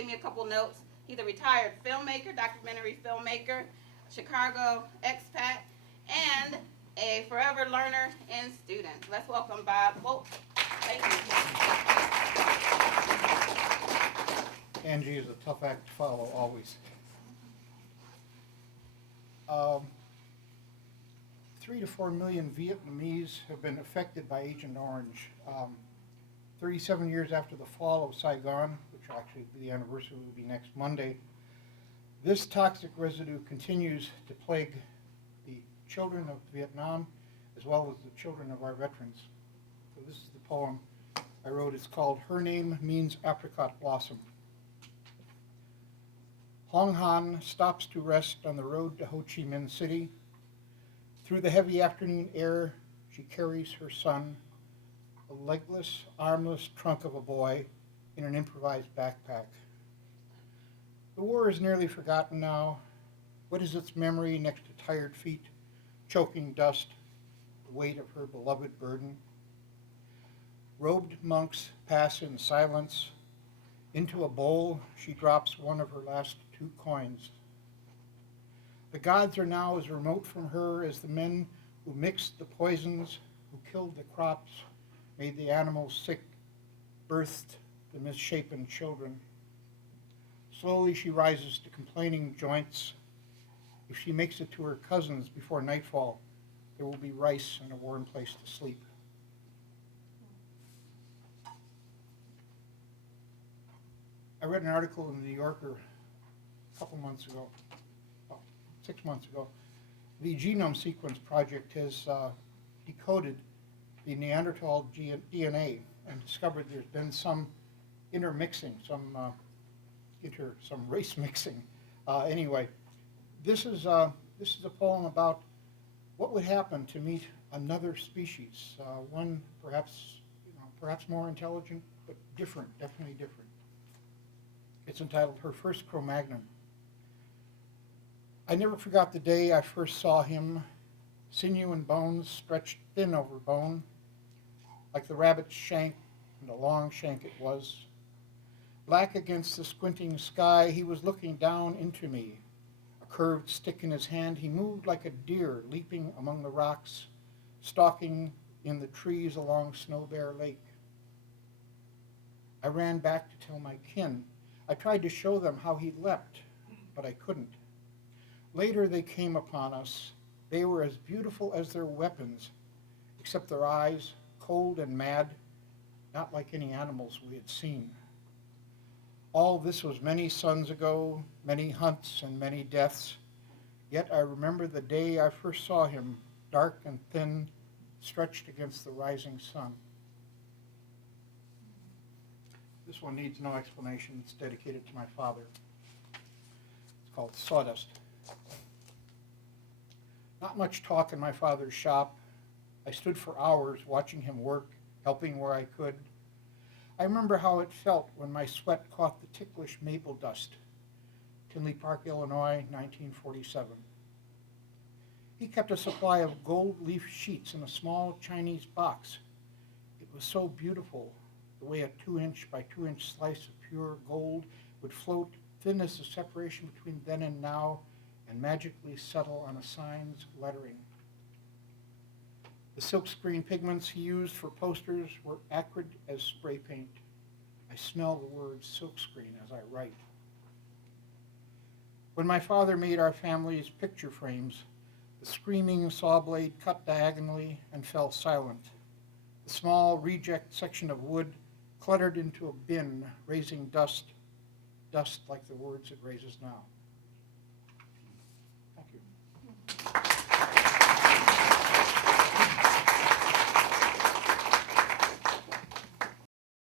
gave me a couple notes. He's a retired filmmaker, documentary filmmaker, Chicago expat, and a forever learner and student. Let's welcome Bob Wolf. Thank you. Angie is a tough act to follow, always. Um, 3 to 4 million Vietnamese have been affected by Agent Orange. 37 years after the fall of Saigon, which will actually be the anniversary will be next Monday, this toxic residue continues to plague the children of Vietnam as well as the children of our veterans. So this is the poem I wrote. It's called Her Name Means Apricot Blossom. Hong Han stops to rest on the road to Ho Chi Minh City. Through the heavy afternoon air, she carries her son, a legless, armless trunk of a boy, in an improvised backpack. The war is nearly forgotten now. What is its memory next to tired feet, choking dust, the weight of her beloved burden? Robed monks pass in silence. Into a bowl, she drops one of her last 2 coins. The gods are now as remote from her as the men who mixed the poisons, who killed the crops, made the animals sick, birthed the misshapen children. Slowly she rises to complaining joints. If she makes it to her cousins before nightfall, there will be rice and a warm place to sleep. I read an article in the New Yorker a couple months ago, 6 months ago. The Genome Sequence Project has decoded the Neanderthal DNA and discovered there's been some intermixing, some race mixing. Anyway, this is a poem about what would happen to meet another species, one perhaps more intelligent, but different, definitely different. It's entitled Her First Cro-Magnon. I never forgot the day I first saw him, sinew and bones stretched thin over bone, like the rabbit's shank, and a long shank it was. Black against the squinting sky, he was looking down into me. A curved stick in his hand, he moved like a deer leaping among the rocks, stalking in the trees along Snow Bear Lake. I ran back to tell my kin. I tried to show them how he leapt, but I couldn't. Later they came upon us. They were as beautiful as their weapons, except their eyes, cold and mad, not like any animals we had seen. All this was many suns ago, many hunts and many deaths, yet I remember the day I first saw him, dark and thin, stretched against the rising sun. This one needs no explanation. It's dedicated to my father. It's called Sawdust. Not much talk in my father's shop. I stood for hours watching him work, helping where I could. I remember how it felt when my sweat caught the ticklish maple dust. Tinley Park, Illinois, 1947. He kept a supply of gold leaf sheets in a small Chinese box. It was so beautiful, the way a 2-inch by 2-inch slice of pure gold would float thin as the separation between then and now and magically settle on a sign's lettering. The silkscreen pigments he used for posters were acrid as spray paint. I smell the word silkscreen as I write. When my father made our family's picture frames, the screaming saw blade cut diagonally and fell silent. The small reject section of wood cluttered into a bin, raising dust like the words it raises now.